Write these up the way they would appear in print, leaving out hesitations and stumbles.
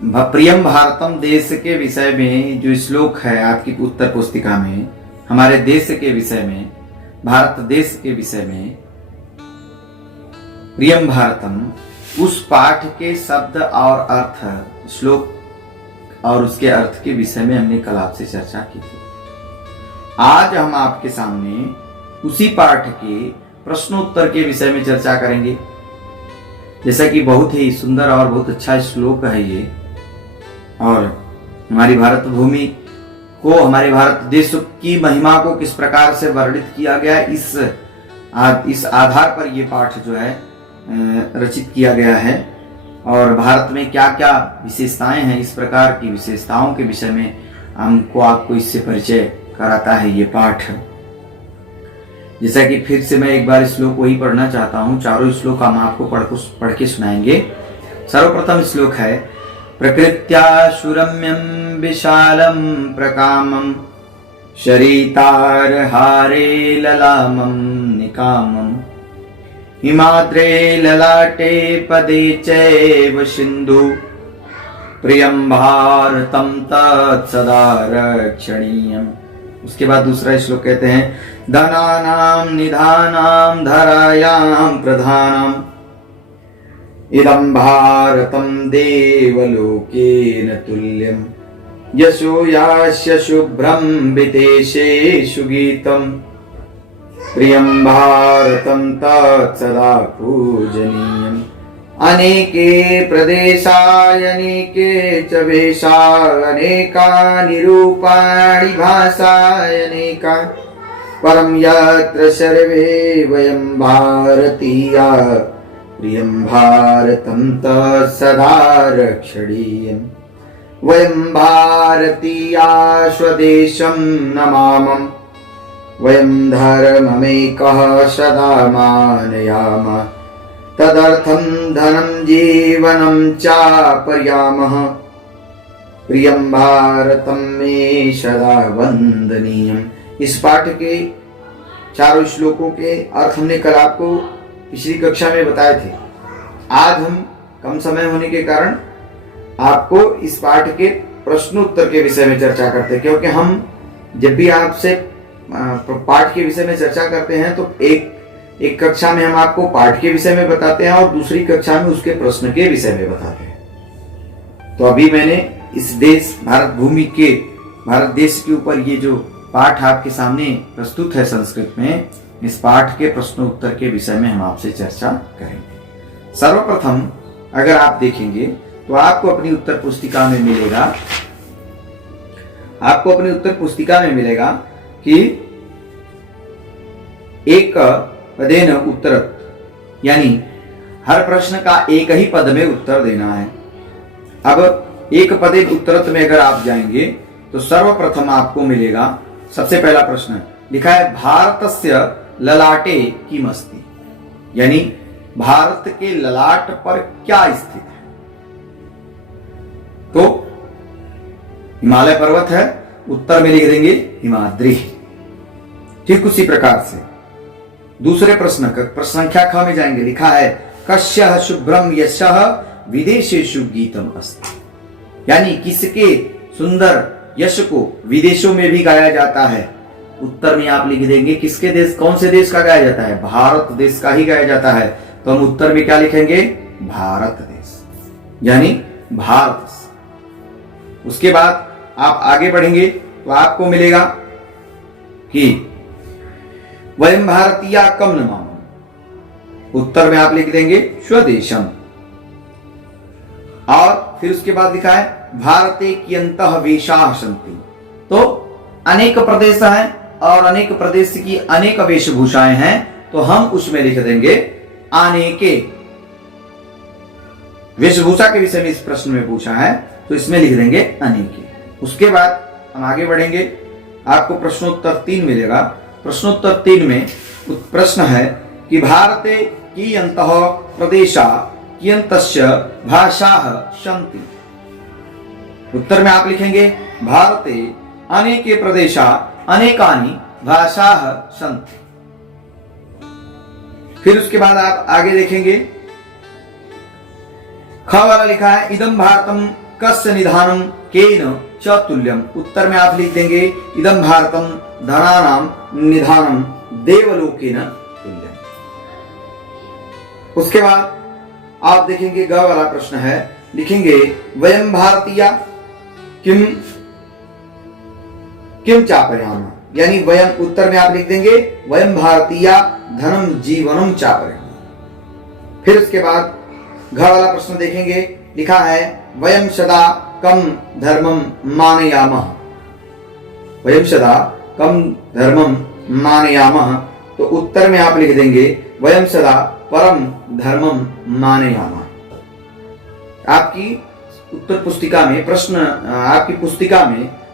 प्रियम भारतम देश के विषय में जो श्लोक है आपकी उत्तर पुस्तिका में, हमारे देश के विषय में, भारत देश के विषय में प्रियम भारतम, उस पाठ के शब्द और अर्थ, श्लोक और उसके अर्थ के विषय में हमने कल आपसे चर्चा की थी। आज हम आपके सामने उसी पाठ के प्रश्नोत्तर के विषय में चर्चा करेंगे। जैसा कि बहुत ही सुंदर और बहुत अच्छा श्लोक है ये, और हमारी भारत भूमि को, हमारे भारत देश की महिमा को किस प्रकार से वर्णित किया गया है, इस आधार पर ये पाठ जो है रचित किया गया है। और भारत में क्या क्या विशेषताएं हैं, इस प्रकार की विशेषताओं के विषय में हमको आपको इससे परिचय कराता है ये पाठ। जैसा कि फिर से मैं एक बार श्लोक वही पढ़ना चाहता हूँ, चारों श्लोक हम आपको पढ़ के सुनाएंगे। सर्वप्रथम श्लोक है, प्रकृत्या सुरम्यं विशालम प्रकामं शरीतारहारे ललामं निकामं हिमाद्रे ललाटे पदे चैव सिंधु प्रियं भारतं तत्सदा रक्षणीयम्। उसके बाद दूसरा श्लोक कहते हैं, धनानां निधानां धरायां प्रधानम् इदं भारतं देवलोकेन तुल्यम् यशो यास्य शुभ्रं विदेशेषु गीतम् प्रियं भारतं तत्सदा पूजनीयम्। अनेके प्रदेशायनेके च वेशा अनेकानि रूपाणि भाषायनेका परं यत्र सर्वे वयं भारतीया प्रियं भारतं तत्सदा रक्षणीयम्। वयं भारतीया स्वदेशं नमामः वयं धर्ममेकः सदा मानयामः तदर्थं धनं जीवनं चापर्यामः प्रियं भारतं मे सदा वंदनीयम्। इस पाठ के चारों श्लोकों के अर्थ हमने कल आपको पिछली कक्षा में बताए थे। आज हम कम समय होने के कारण आपको इस पाठ के प्रश्नोत्तर के विषय में चर्चा करते हैं, क्योंकि हम जब भी आपसे पाठ के विषय में चर्चा करते हैं तो एक कक्षा में हम आपको पाठ के विषय में बताते हैं और दूसरी कक्षा में उसके प्रश्न के विषय में बताते हैं। तो अभी मैंने इस देश भारत भूमि के, भारत देश के ऊपर ये जो पाठ आपके सामने प्रस्तुत है संस्कृत में, इस पाठ के प्रश्नोत्तर के विषय में हम आपसे चर्चा करेंगे। सर्वप्रथम अगर आप देखेंगे तो आपको अपनी उत्तर पुस्तिका में मिलेगा, कि एक पदेन उत्तरत, यानी हर प्रश्न का एक ही पद में उत्तर देना है। अब एक पदेन उत्तरत में अगर आप जाएंगे तो सर्वप्रथम आपको मिलेगा, सबसे पहला प्रश्न लिखा है, भारतस्य ललाटे किमस्ति, यानी भारत के ललाट पर क्या स्थित है। तो हिमालय पर्वत है, उत्तर में लिख देंगे हिमाद्री। ठीक उसी प्रकार से दूसरे प्रश्न संख्या ख में जाएंगे, लिखा है, कस्य शुभ्रम यशः विदेशेषु गीतम अस्ति, यानी किसके सुंदर यश को विदेशों में भी गाया जाता है। उत्तर में आप लिख देंगे किसके देश, कौन से देश का गाया जाता है, भारत देश का ही गाया जाता है। तो हम उत्तर में क्या लिखेंगे, भारत देश, यानी भारत। उसके बाद आप आगे बढ़ेंगे तो आपको मिलेगा कि वयं भारतीया कम नमामः, उत्तर में आप लिख देंगे स्वदेशम। और फिर उसके बाद लिखा है, भारते कियंतः वेशाः सन्ति, तो अनेक प्रदेश हैं और अनेक प्रदेश की अनेक वेशभूषाएं हैं, तो हम उसमें लिख देंगे अनेके। वेशभूषा के विषय में इस प्रश्न में पूछा है तो इसमें लिख देंगे अनेके। उसके बाद हम आगे बढ़ेंगे, आपको प्रश्नोत्तर 3 मिलेगा। प्रश्नोत्तर 3 में प्रश्न है कि भारते कियन्तः प्रदेशा कियन्तस्य भाषाः सन्ति। उत्तर में आप लिखेंगे, भारते अनेके प्रदेशा अनेकानि भाषाः सन्ति। फिर उसके बाद आप आगे देखेंगे, ख वाला लिखा है, इदं भारतम कस्य निधानम केन च तुल्यम। उत्तर में आप लिख देंगे इदम भारतम धनानाम निधानम देवलोकेन तुल्यम। उसके बाद आप देखेंगे ग वाला प्रश्न है, लिखेंगे वयम भारतीया किम किम चापयामा, यानी वयम, उत्तर में आप लिख देंगे वयम भारतीया धनम जीवनम चापयामा। फिर उसके बाद घ वाला प्रश्न देखेंगे, लिखा है वयम सदा कम धर्मम मानयामः। वयम सदा कम धर्मम मानयामः, तो उत्तर में आप लिख देंगे वयम सदा परम धर्मम मानयामः। आपकी उत्तर पुस्तिका में प्रश्न, आपकी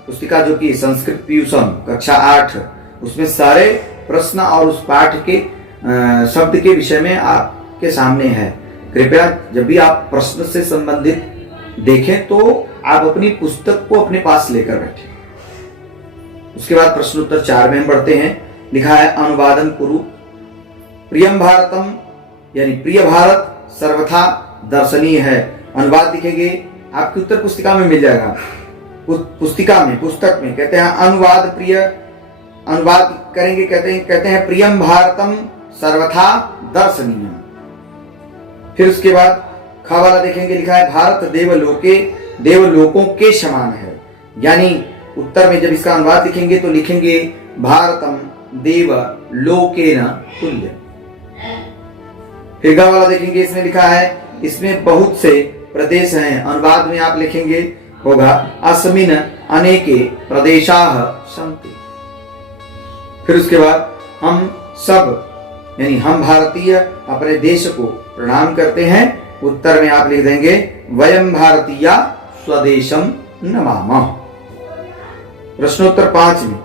पुस्तिका जो कि संस्कृत पीयूषम कक्षा 8, उसमें सारे प्रश्न और उस पाठ के शब्द के विषय में आपके सामने है। कृपया जब भी आप प्रश्न से संबंधित देखें तो आप अपनी पुस्तक को अपने पास लेकर बैठें। उसके बाद प्रश्न उत्तर 4 में हम बढ़ते हैं। लिखा है अनुवादन कुरु। प्रियम भारतम, यानी प्रिय भारत सर्वथा दर्शनीय है। अनुवाद लिखेंगे, आपकी उत्तर पुस्तिका में मिल जाएगा। पुस्तक में कहते हैं अनुवाद प्रिय, अनुवाद करेंगे, कहते हैं प्रियम भारतम सर्वथा दर्शनीय। फिर उसके बाद ख वाला देखेंगे, लिखा है भारत देवलोकों के समान है, यानी उत्तर में जब इसका अनुवाद लिखेंगे तो लिखेंगे भारतम देवलोकेन तुल्य। फिर ग वाला देखेंगे, इसमें लिखा है इसमें बहुत से प्रदेश हैं। अनुवाद में आप लिखेंगे होगा अस्मिन अनेके प्रदेशाः सन्ति। फिर उसके बाद हम सब, यानी हम भारतीय अपने देश को प्रणाम करते हैं। उत्तर में आप लिख देंगे वयम भारतीया स्वदेशम नमामः। प्रश्नोत्तर 5 में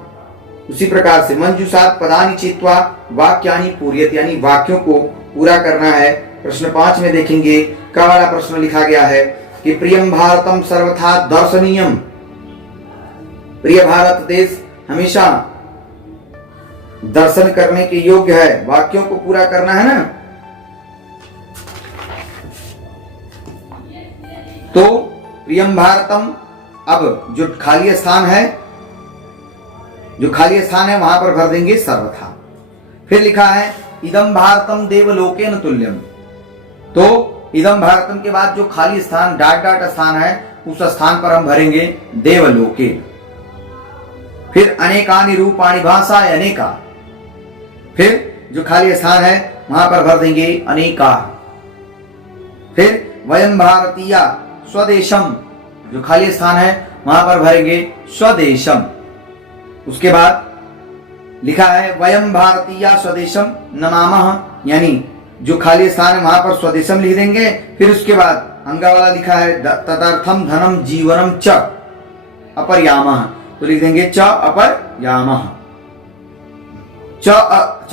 उसी प्रकार से मंजूषात पदानि चित्वा वाक्यानि पूर्यत, यानी वाक्यों को पूरा करना है। प्रश्न 5 में देखेंगे का वाला प्रश्न लिखा गया है कि प्रियम भारतम सर्वथा दर्शनीयम। प्रिय भारत देश हमेशा दर्शन करने के योग्य है। वाक्यों को पूरा करना है ना। तो प्रियम भारतम, अब जो खाली स्थान है वहां पर भर देंगे सर्वथा। फिर लिखा है इदम भारतम देवलोकेन तुल्यम, तो इदम भारतम के बाद जो खाली स्थान डाट स्थान है उस स्थान पर हम भरेंगे देवलोके। फिर अनेकानि रूपाणि भाषाय अनेका, फिर जो खाली स्थान है वहां पर भर देंगे अनेका। फिर वयम भारतीया स्वदेशम, जो खाली स्थान है वहां पर भरेंगे स्वदेशम। उसके बाद लिखा है वयम भारतीया स्वदेशम नमामः, यानी जो खाली स्थान है वहां पर स्वदेशम लिख देंगे। फिर उसके बाद अंगा वाला लिखा है तदर्थम धनम जीवनम च अपरयामः, तो लिख देंगे च अपरयामः, च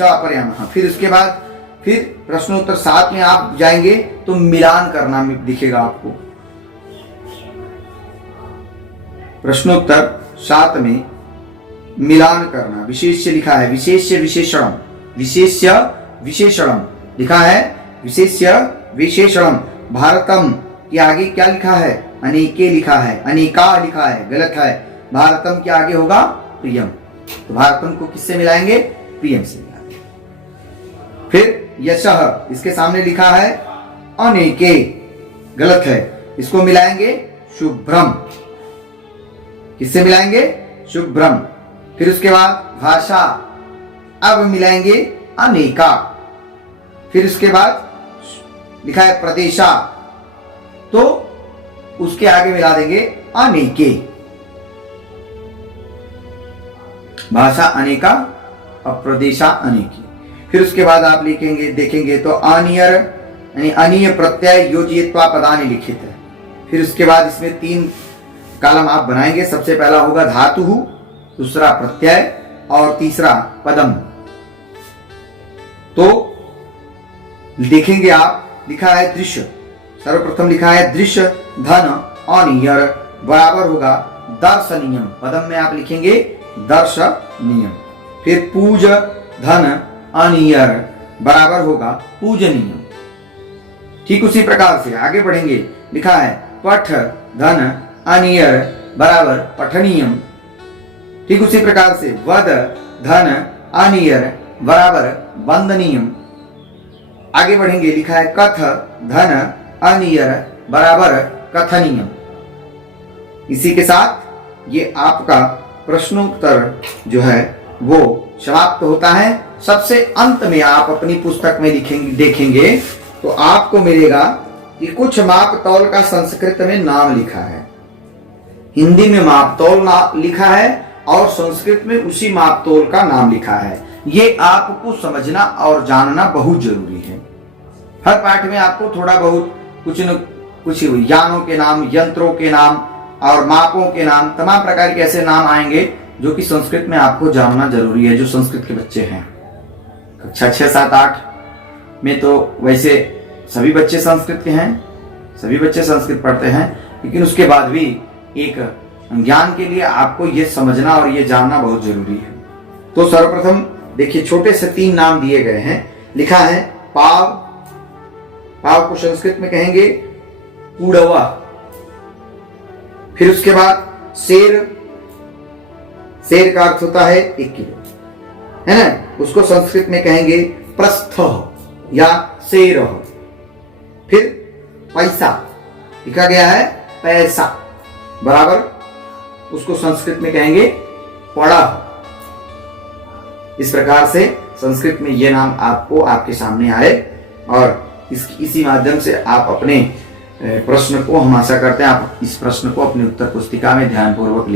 अपरयामः। फिर उसके बाद फिर प्रश्नोत्तर 7 में आप जाएंगे तो मिलान करना दिखेगा आपको। प्रश्नोत्तर 7 में मिलान करना, विशेष्य लिखा है, विशेष्य विशेषणम, विशेष्य विशेषणम लिखा है, विशेष्य विशेषणम। भारतम के आगे क्या लिखा है? अनेके लिखा है, अनेका लिखा है, गलत है। भारतम के आगे होगा प्रियम, तो भारतम को किससे मिलाएंगे? प्रियम से मिलाएंगे। फिर यशः, इसके सामने लिखा है अनेके, गलत है, इसको मिलाएंगे शुभ्रम, किससे मिलाएंगे? शुभ्रम। फिर उसके बाद भाषा, अब मिलाएंगे अनेका। फिर उसके बाद लिखा है प्रदेशा, तो उसके आगे मिला देंगे अनेके। भाषा अनेका और प्रदेशा अनेकी। फिर उसके बाद आप लिखेंगे, देखेंगे तो अनियर यानी अनीय प्रत्यय योजयित्वा पदानि लिखित है। फिर उसके बाद इसमें 3 कॉलम आप बनाएंगे। सबसे पहला होगा धातु, दूसरा प्रत्यय और तीसरा पदम। तो देखेंगे आप, लिखा है दृश्य, सर्वप्रथम लिखा है दृश्य धन अनियर बराबर होगा दर्शनीयम। पदम में आप लिखेंगे दर्शनीयम। फिर पूज धन अनियर बराबर होगा पूजनीयम। ठीक उसी प्रकार से आगे बढ़ेंगे, लिखा है पठ धन अनियर बराबर पठनीयम। ठीक उसी प्रकार से वद धन अनियर बराबर वंदनीयम। आगे बढ़ेंगे, लिखा है कथ धन अनियर बराबर कथनीयम। इसी के साथ ये आपका प्रश्नोत्तर जो है वो समाप्त होता है। सबसे अंत में आप अपनी पुस्तक में देखेंगे तो आपको मिलेगा कि कुछ माप तौल का संस्कृत में नाम लिखा है, हिंदी में माप तौल लिखा है और संस्कृत में उसी माप तौल का नाम लिखा है। ये आपको समझना और जानना बहुत जरूरी है। हर पाठ में आपको थोड़ा बहुत कुछ न कुछ यानों के नाम, यंत्रों के नाम और मापों के नाम, तमाम प्रकार के ऐसे नाम आएंगे जो कि संस्कृत में आपको जानना जरूरी है। जो संस्कृत के बच्चे हैं कक्षा 6, 7, 8 में तो वैसे सभी बच्चे संस्कृत के हैं, सभी बच्चे संस्कृत पढ़ते हैं, लेकिन उसके बाद भी एक ज्ञान के लिए आपको ये समझना और ये जानना बहुत जरूरी है। तो सर्वप्रथम देखिए, छोटे से 3 नाम दिए गए हैं। लिखा है पाव, पाव को संस्कृत में कहेंगे कूड़वा। फिर उसके बाद शेर, शेर का अर्थ होता है 1 किलो, है ना, उसको संस्कृत में कहेंगे प्रस्थ या शेर। फिर पैसा, लिखा गया है पैसा बराबर, उसको संस्कृत में कहेंगे पड़ा। इस प्रकार से संस्कृत में ये नाम आपको आपके सामने आए और इसी माध्यम से आप अपने प्रश्न को, हम आशा करते हैं आप इस प्रश्न को अपनी उत्तर पुस्तिका में ध्यानपूर्वक